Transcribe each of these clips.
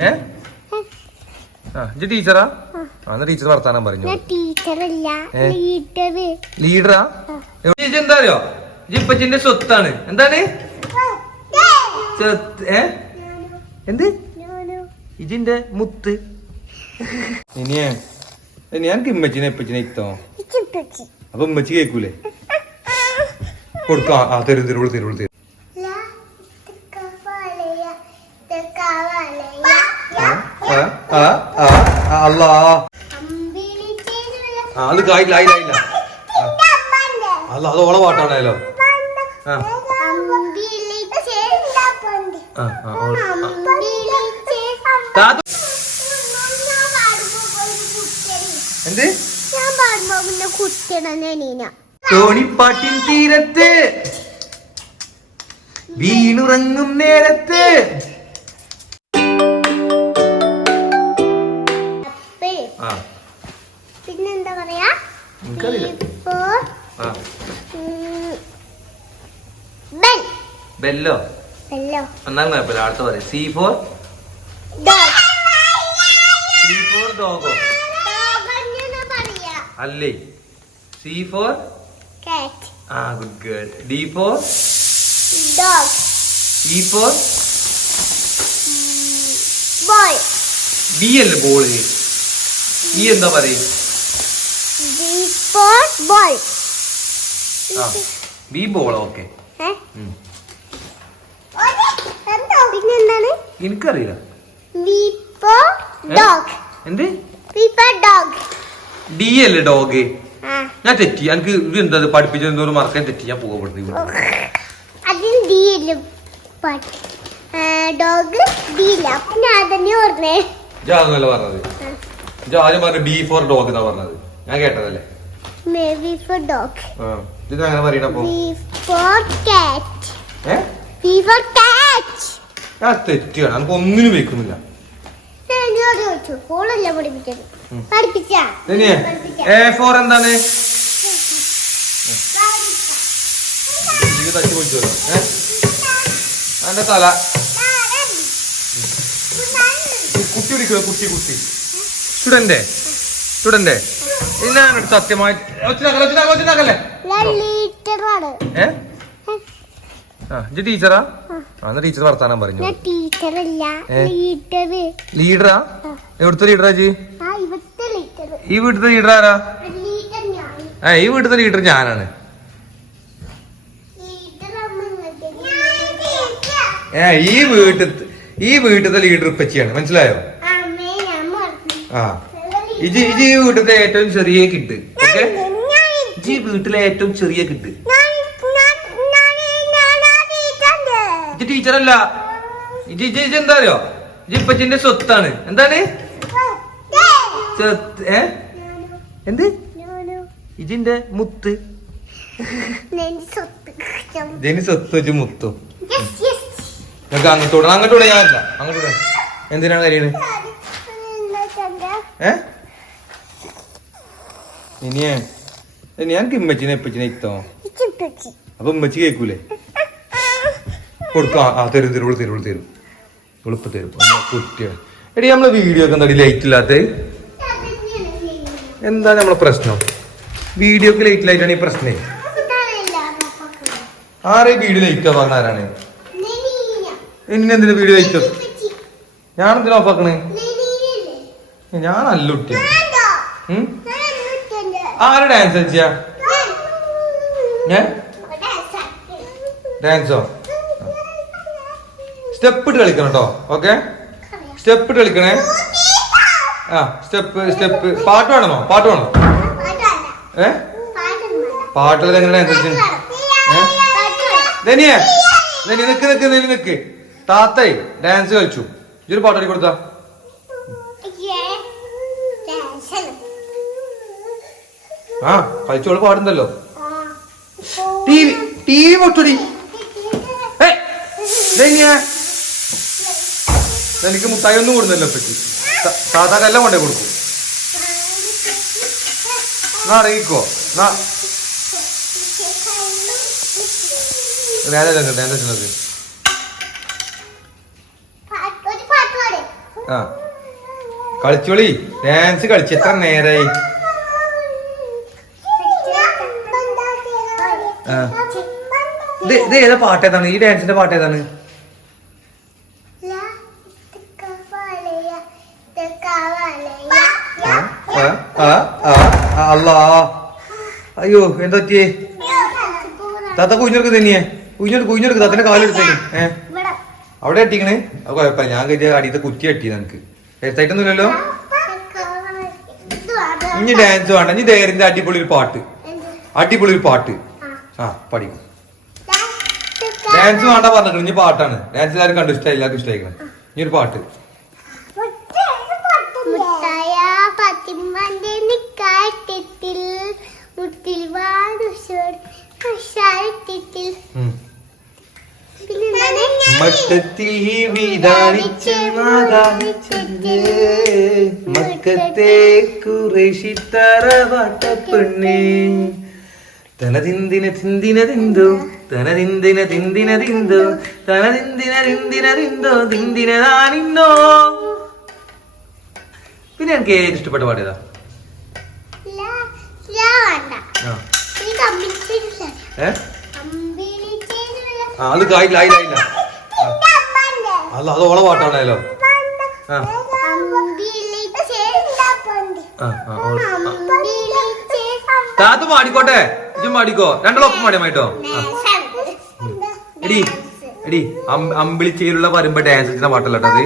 ഏ? ആ ഇജ്ജ് ടീച്ചറാ? ആ എന്നാ ടീച്ചർ വർത്താനം പറഞ്ഞു. ലീഡറാ. ചേച്ചി എന്താ അറിയോ ഇപ്പച്ചിന്റെ സ്വത്താണ്. എന്താണ്? ഏ? എന്ത്? ഇജിന്റെ മുത്ത്. ഇനിയേ ഞാൻ ഇമ്മച്ചിനെ ഇപ്പച്ചിനെ ഇത്തോ അപ്പൊ ഇമ്മച്ചി കേക്കൂലേ? കൊടുക്കാം ആ തരും തരും തരും തരും ആ, ആ, ആ, ആ, അല്ലാ അത് കായില്ല ആയില്ല ആയില്ല. അല്ല അത് ഓളെ പാട്ടാണല്ലോ ആ. എന്ത്? തോണിപ്പാട്ടിൻ തീരത്ത് വീണുറങ്ങും നേരത്ത് ബെല്ലോ. എന്നാ കുഴപ്പമില്ല അടുത്ത പറയും. C for? സി ഫോർ ഡോഗോ. അല്ലേ? C for? ആ good girl D for? E for? B അല്ലേ ബോൾ ഈ എന്താ പറയും? For ball B ball okay പിന്നെന്താണ്? എനിക്കറിയില്ല. എന്ത്? ഡി അല്ലേ ഡോഗ് ഞാൻ തെറ്റി എനിക്ക് ഇത് എന്താ പഠിപ്പിച്ചെന്തോരം മറക്കാൻ തെറ്റി ഞാൻ പോകപ്പെടുന്നു അതിന് ഡി ഇല്ല? ഡോഗ് ഡി ഇല്ല. അപ്പൊ ഞാൻ തന്നെ ഇജ്ജ് അതൊന്നല്ല പറഞ്ഞത്. ഇജ്ജ് ആദ്യം പറഞ്ഞ ബി ഫോർ ഡോഗ് എന്നാ പറഞ്ഞത്. ഞാൻ കേട്ടതല്ലേ? മേ for dog. ഇത് അങ്ങനെ പറയണപ്പോ വി ഫോർ കാറ്റ് ഏ വി for cat. ആ തെറ്റിയാണ് നമുക്ക് ഒന്നിനും വെക്കുന്നില്ല ഞാൻ എന്നോട് ചോദിച്ചു ഫോളല്ല പഠിപ്പിച്ചത്. പഠിപ്പിച്ച ഇനിയേ എ ഫോർ എന്താണ് ഇത് തട്ടി പൊളിച്ചല്ലോ ഏ അതിന്റെ തല കുട്ടി വിളിക്കുക കുട്ടി കുട്ടി സ്റ്റുഡന്റെ സ്റ്റുഡന്റെ സത്യമായി. ടീച്ചറാ? ടീച്ചർ വർത്താനം പറഞ്ഞു ലീഡറാ. എവിടുത്തെ ലീഡറാ ജി ഈ വീട്ടിലത്തെ ലീഡർ ആരാ? ഏ ഈ വീട്ടിലത്തെ ലീഡർ ഞാനാണ്. ഏ ഈ വീട്ടിൽ ഈ വീട്ടിലത്തെ ലീഡർ ഇപ്പച്ചിയാണ് മനസ്സിലായോ? ആ. ഇജി ഇജി വീട്ടിലെ ഏറ്റവും ചെറിയ കിട്ട് ഓക്കെ? ഇജി വീട്ടിലെ ഏറ്റവും ചെറിയ കിട്ട് ഇജി ടീച്ചറല്ല. ഇജി ഇജി ഇജി എന്താ അറിയോ? ഇജി ഇപ്പച്ചിന്റെ സ്വത്താണ്. എന്താണ്? ഏ? എന്ത്? ഇജിന്റെ മുത്ത്. ഇതിന് സ്വത്ത്. ഇജി മുത്തും. നിങ്ങൾക്ക് അങ്ങോട്ട് അങ്ങോട്ടൂടെ ഞാനല്ല അങ്ങോട്ട് എന്തിനാണ് കരയണ് ഏ? ഇനിയേ ഞാൻ ഇമ്മച്ചിനെ ഇപ്പച്ചിനെ ഇത്തോ? അപ്പൊ ഇമ്മച്ചി കേക്കൂലേ? കൊടുക്കാം ആ തരും തരും തരും തരും. എളുപ്പ തരും. കുട്ടിയാണ് എടി നമ്മളെ വീഡിയോ ഒക്കെ എന്താ ലൈറ്റ് ഇല്ലാത്ത? എന്താ നമ്മളെ പ്രശ്നം? വീഡിയോക്ക് ലൈറ്റ് ലൈറ്റാണ് ഈ പ്രശ്നേ. ആരെ വീഡിയോ ലൈറ്റ് പറഞ്ഞ ആരാണ്? എന്നെന്തിനാ വീഡിയോ ലൈറ്റ് ഞാൻ എന്തിനാ ഓഫാക്കണേ ഞാൻ നല്ല കുട്ടിയാണ്? ആര് ഡാൻസ് കളിച്ചാ ഞാൻ ഡാൻസോ സ്റ്റെപ്പ് ഇട്ട് കളിക്കണം കേട്ടോ ഓക്കെ സ്റ്റെപ്പ് ഇട്ട് കളിക്കണേ. ആ സ്റ്റെപ്പ് സ്റ്റെപ്പ് പാട്ട് വേണമോ പാട്ട് വേണോ? ഏ? പാട്ടിൽ എങ്ങനെ ഡാൻസ് നിക്ക് നിക്ക് നിക്ക് താത്തേ ഡാൻസ് കളിച്ചു. ഇതൊരു പാട്ട് കളി ആ കളിച്ചോൾ പാടുണ്ടല്ലോ ടി വി ടി വി പൊട്ടുടി. ഏയ്, ധനിയ എനിക്ക് മുത്തായി ഒന്നും കൊടുന്നല്ലോ പറ്റി സാധാ കല്ല കൊണ്ടേ കൊടുക്കും. എന്നാ അറിയിക്കോ എന്നാ. ഡാൻസ് ഡാൻസ് ആ. കളിച്ചോളി. ഡാൻസ് കളിച്ച് എത്ര നേരായി ആ. ഇത് ഏതാ പാട്ട് ഏതാണ്? ഈ ഡാൻസിന്റെ പാട്ട് ഏതാണ്? അല്ലാ അയ്യോ എന്താ പറ്റിയേ? താത്ത കുഞ്ഞെടുക്ക് തന്നെയേ. കുഞ്ഞെടുക്ക് കുഞ്ഞെടുക്ക് താത്തന്റെ കാലെടുത്തേക്ക്. ഏ? അവിടെ എട്ടിക്കണേ അത് കുഴപ്പമില്ല. ഞാൻ കരുതിയ അടിയത്തെ കുറ്റി കെട്ടി നിനക്ക്. എടുത്തായിട്ടൊന്നുമില്ലല്ലോ ഇനി ഡാൻസ് വേണ്ട. ഇനി ധൈര്യന്റെ അടിപൊളി ഒരു പാട്ട്. അടിപൊളി ഒരു പാട്ട്. ആ പഠിക്കും. ഡാൻസ് വേണ്ട പറഞ്ഞിട്ട് ഇനി പാട്ടാണ്. ഡാൻസ് എല്ലാവരും കണ്ടു? ഇഷ്ടമായി? എല്ലാവർക്കും ഇഷ്ടമായിക്കണം ഇനി ഒരു പാട്ട്. മട്ടത്തിൽ വിധാനിച്ച മക്കത്തെ കുറേശി തറവാട്ട പെണ്ണേ. തനതിന്തിന തിന്തിന തിന്തു തനതിന്തിന തിന്തിന തിന്തു തനതിന്തിന തിന്തിന തിന്തു തിന്തിന താനിന്നോ പിന്നെ എനിക്ക് ഏറ്റവും ഇഷ്ടപ്പെട്ട ആ അത് കായില്ല ആയില്ല ആയില്ല. അല്ല അത് ഓള പാട്ടാണല്ലോ ആ. താത്ത പാടിക്കോട്ടെ? ഇജും പാടിക്കോ രണ്ടാളൊപ്പം പാടിയമായിട്ടോ എടി എടി അം- അമ്പിളിച്ചേലുള്ള വരുമ്പോ ഡാൻസ് ചെയ്യുന്ന പാട്ടല്ലോ അത്?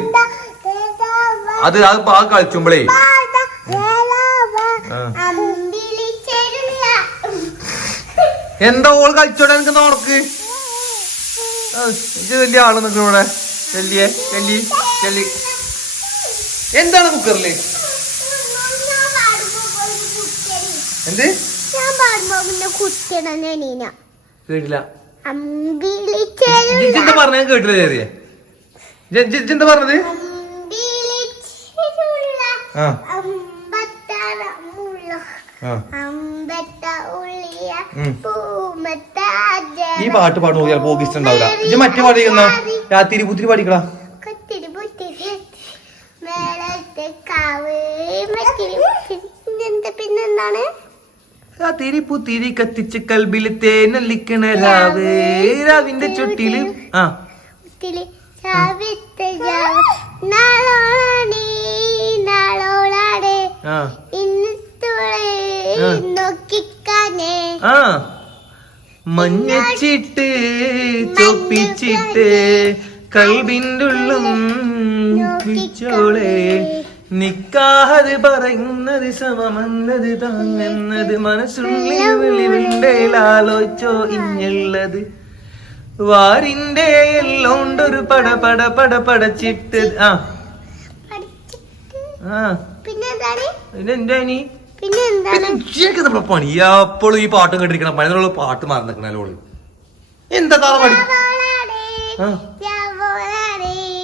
അത് അത് ആ കളിച്ചുമ്പളേ. എന്താ ഓൾ കളിച്ചോടെ എനിക്ക് നോർക്ക് ഇത് വലിയ ആൾ നിൽക്കണ ഇവിടെ. വലിയ ചെല്ലി ചെല്ലി. എന്താണ് കുക്കറിൽ? എന്ത്? പാടുമ്പോ പിന്നെ കുട്ടിയാണ് നീന കേട്ടില്ല. അമ്പിളിച്ചേരുള്ള ജിജിന്റെ പറഞ്ഞ? കേട്ടില്ല ചെറിയ. ജിജിന്റെ പറഞ്ഞത്? ആ. ഈ പാട്ട് പാടുമ്പോൾ ചിലപ്പോ ഇഷ്ടം ഉണ്ടാവില്ല. ഇജ്ജ് മറ്റേ പാടിക്കുന്ന രാത്രി പുത്തിരി പാടിക്കളാ പിന്നെന്താണ്? രാത്രി തിരി കത്തിച്ച് കൽബിൽ തേനല്ലിക്കണ രാവ് രാവിന്റെ ചുട്ടിൽ. ആ. മഞ്ഞച്ചിട്ട് ചൊപ്പിച്ചിട്ട് കൽബിന്റെ ഉള്ളും പിച്ചോളെ നിക്കാഹത് പറയുന്നത് സമമെന്നത് താങ്ങുന്നത് മനസ്സുള്ളിൽ വിളിവിണ്ടേലാലോചോ ഇഞ്ഞുള്ളത്. വാരിന്റെ എല്ലോണ്ടൊരു പട പട പട പടച്ചിട്ട്. ആ. പിന്നെന്താണ്? നമ്മളെ പണി. എപ്പോഴും ഈ പാട്ടും കേട്ടിരിക്കണം. പണിയുള്ള പാട്ട് മറന്നിക്കണോൾ എന്താ താറ പണി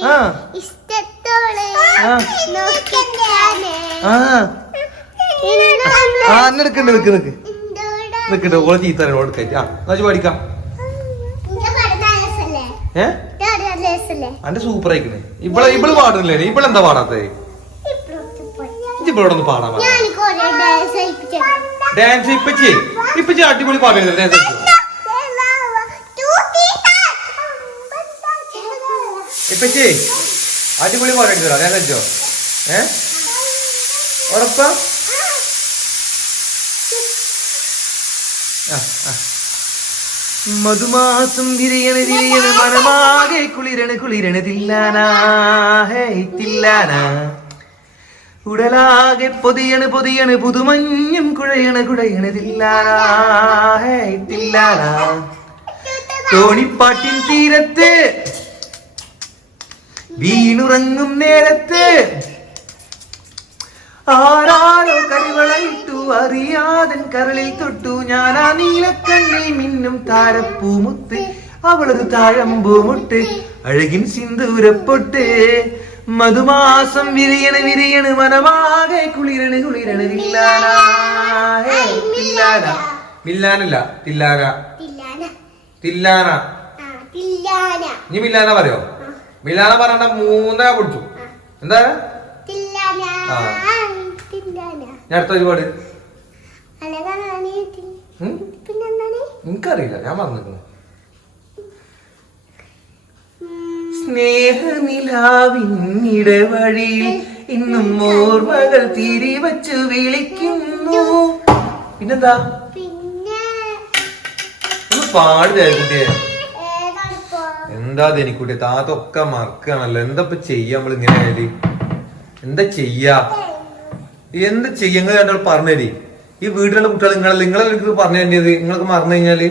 ആ. ആ. എന്നെ എടുക്കണ്ട് നിക്ക് നിക്ക്. നിക്കണ്ട് ഓളെ ചീത്ത ഓളെ കയറ്റി ആ എന്നാ പഠിക്കാം. അന്റെ സൂപ്പർ ആയിക്കണേ. ഇവളെ ഇവൾ പാടുന്നില്ലേ? ഇവളെന്താ പാടാത്തേ? ഇവളോടൊന്ന് പാടാൻ ഡാൻസ് ഇപ്പച്ചി. ഇപ്പച്ചി അടിപൊളി പാടുന്നില്ല ഡാൻസ് ഇപ്പച്ചി അടിപൊളി പോലെ തരാം ഞാൻ കഴിച്ചോ ഏ? ഉറപ്പാ. മധുമാസം തിരിയണ തിരിയണ മനമാകെ കുളിരണ കുളിരണ തില്ലാനാ. ഉടലാകെ പൊതിയണ് പൊതിയണ് പുതുമഞ്ഞും കുഴയണ കുഴയണ തില്ലാനാ. തോണിപ്പാട്ടിൻ തീരത്ത് വീണുറങ്ങും നേരത്ത്. ആരാണോ കരുവളയിട്ടു അറിയാതൻ കരളിൽ തൊട്ടു. ഞാൻ ആ നീലക്കണ്ണിൽ മിന്നും താരപ്പൂമുത്ത്. അവളൊരു താഴമ്പൂമുട്ട്. അഴകിൻ സിന്ദൂരപ്പൊട്ട്. മധുമാസം വിരിയണ് വിരിയണ് മനമാകെ കുളിരണ് കുളിരണ് തില്ലാനാ ഹേ, തില്ലാന. മില്ലാനല്ല തില്ലാന. തില്ലാന. തില്ലാന. തില്ലാന. ഇനി മില്ലാന പറയോ? മില്ലാന പറഞ്ഞ മൂന്നര കുടിച്ചു എന്താ? ഞാൻ അടുത്ത ഒരുപാട് എനിക്കറിയില്ല ഞാൻ പറഞ്ഞിരുന്നു. സ്നേഹനിലാവിന്നിടവഴിയിൽ ഇന്നും ഓർമ്മകൾ തിരിവച്ചു വിളിക്കുന്നു. പിന്നെന്താ? പിന്നെ ഒന്ന് പാടി കുട്ടിയെ. എന്താ എനിക്കൂട്ടി. താത്തൊക്കെ മറക്കുകയാണല്ലോ. എന്താ ചെയ്യാ നമ്മൾ ഇങ്ങനെ ആയാൽ? എന്താ ചെയ്യാ? എന്താ ചെയ്യാ? നിങ്ങൾ രണ്ടാൾ പറഞ്ഞേരി. ഈ വീട്ടിലുള്ള കുട്ടികൾ നിങ്ങളെ നിങ്ങളെ എനിക്ക് പറഞ്ഞു തരേണ്ടത്? നിങ്ങൾക്ക് മറന്നു കഴിഞ്ഞാൽ?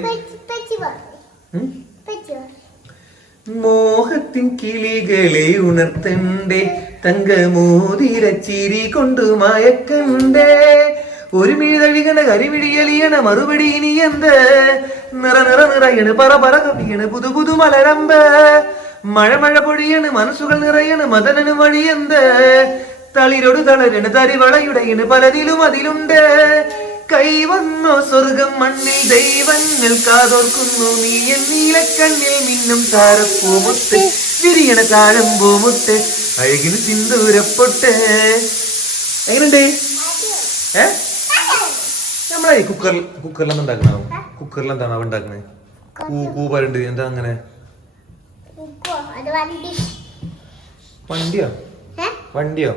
മോഹത്തിൻ കിളികളെ ഉണർത്തണ്ടേ. തങ്കമോതിര ചിരി കൊണ്ടു മയക്കണ്ടേ. ഒരു മിഴി തഴികണ കരിമിഴിയലിയണ മറുപടി ഇനി എന്ത്? നിറ നിറ നിറയണ് പറ പറ കവിയണ് പുതു പുതു മലരമ്പ്. മഴ മഴ പൊഴിയണ് മനസ്സുകൾ നിറയണ് മദനന് വഴിയെന്ത് തളിരൊടു തളരണ് തരിവളയുടയണ് പലതിലും അതിലുണ്ട്. കൈവന്നോ സ്വർഗം മണ്ണിൽ ദൈവങ്ങൾ കാതോർക്കുന്നു നീ നീലക്കണ്ണിൽ മിന്നും താരപ്പൂമുത്ത്. വിരിയണ താഴമ്പൂമുത്ത് അഴകിന് സിന്ദൂരപ്പൊട്ട്. എങ്ങനെയുണ്ട് ഏ? നമ്മളെ കുക്കറിൽ കുക്കറിൽ എന്താ ഉണ്ടാക്കണ കുക്കറിൽ എന്താണ് അവ ഉണ്ടാക്കണേ? കൂ കൂ പറയണ്ട് എന്താ അങ്ങനെ? വണ്ടിയോ? വണ്ടിയോ?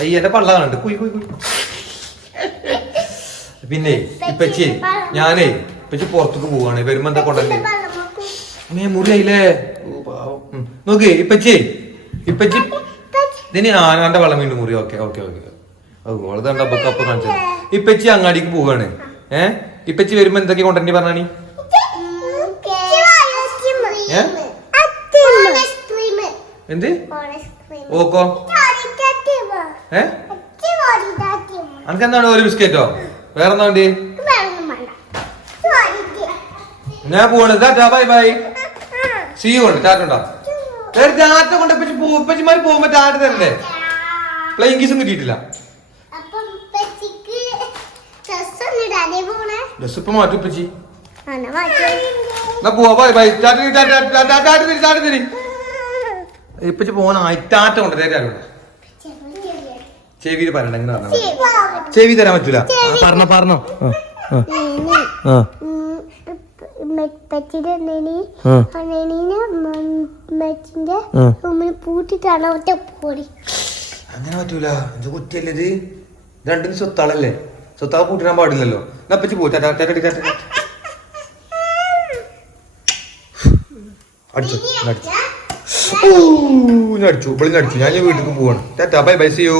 അയ്യന്റെ പള്ള കാണുന്നുണ്ട്. കുയ് കുയ് കുയി. പിന്നെ ഇപ്പച്ചി ഞാനേ ഇപ്പച്ചി പുറത്തേക്ക് പോവാണ്. വരുമ്പോ എന്താ കൊണ്ടല്ലേ. മേ മുറിയായില്ലേ. നോക്ക് ഇപ്പച്ചി ഇപ്പച്ചി. ഇനി ആ ആനാന്റെ വള്ളം വീണ്ടും മുറി. Okay okay okay. ഓളത് കണ്ട കപ്പ് കാണിച്ചത് ഇപ്പച്ചി അങ്ങാടിക്ക് പോവാണ്. ഏ? ഇപ്പച്ചി വരുമ്പോ എന്തൊക്കെ കൊണ്ടി പറഞ്ഞാണി? ഐസ്ക്രീം. എന്ത്. ഓക്കോ. ഏ? അനക്കെന്താണ് ഒരു ബിസ്ക്കറ്റോ? വേറെ വേണ്ടി. ഞാൻ പോവാണ്. ബൈ ബൈ സീ കൊണ്ട് ടാറ്റുണ്ടോ വേറെ ടാറ്റ കൊണ്ട് ഇപ്പച്ചി പോകുമ്പോ ടാറ്റ തരണ്ടേ? പ്ലെയിൻ കീസും കിട്ടിയിട്ടില്ല അപ്പം പെച്ചിക്ക് ഡ്രസ് ഒന്നും ഇടാതെ പോണേ ഡ്രസ് ഇപ്പൊ മാറ്റിപ്പിച്ചി എന്നാ പോവാ ബൈ ബൈ ഇപ്പച്ചി പോകാനായി ടാറ്റ കൊണ്ട് തരാറുണ്ട് ചെവിയിൽ പറയണ്ട എങ്ങനെ പറഞ്ഞ ചെവി തരാൻ പറ്റൂല. പറഞ്ഞോ പറഞ്ഞോ. ആ മെച്ചിന്റെ മെച്ചിന്റെ. റൂമിൽ പൂട്ടിട്ടാണ് ഒറ്റ പോടി. അങ്ങനെ പറ്റൂല. ഇത് കുറ്റിയല്ലേ ഇത്? രണ്ടും സ്വത്താളല്ലേ? സ്വത്താ കൂട്ടിടാൻ പാടില്ലല്ലോ നപ്പിച്ച് പോ. അടിച്ചു അടിച്ചു ഊ, ഇന്ന് അടിച്ചു ഇവിടെ അടിച്ചു ഞാൻ വീട്ടിലേക്ക് പോവാണ് ടാറ്റാ ബൈ ബൈ സിയോ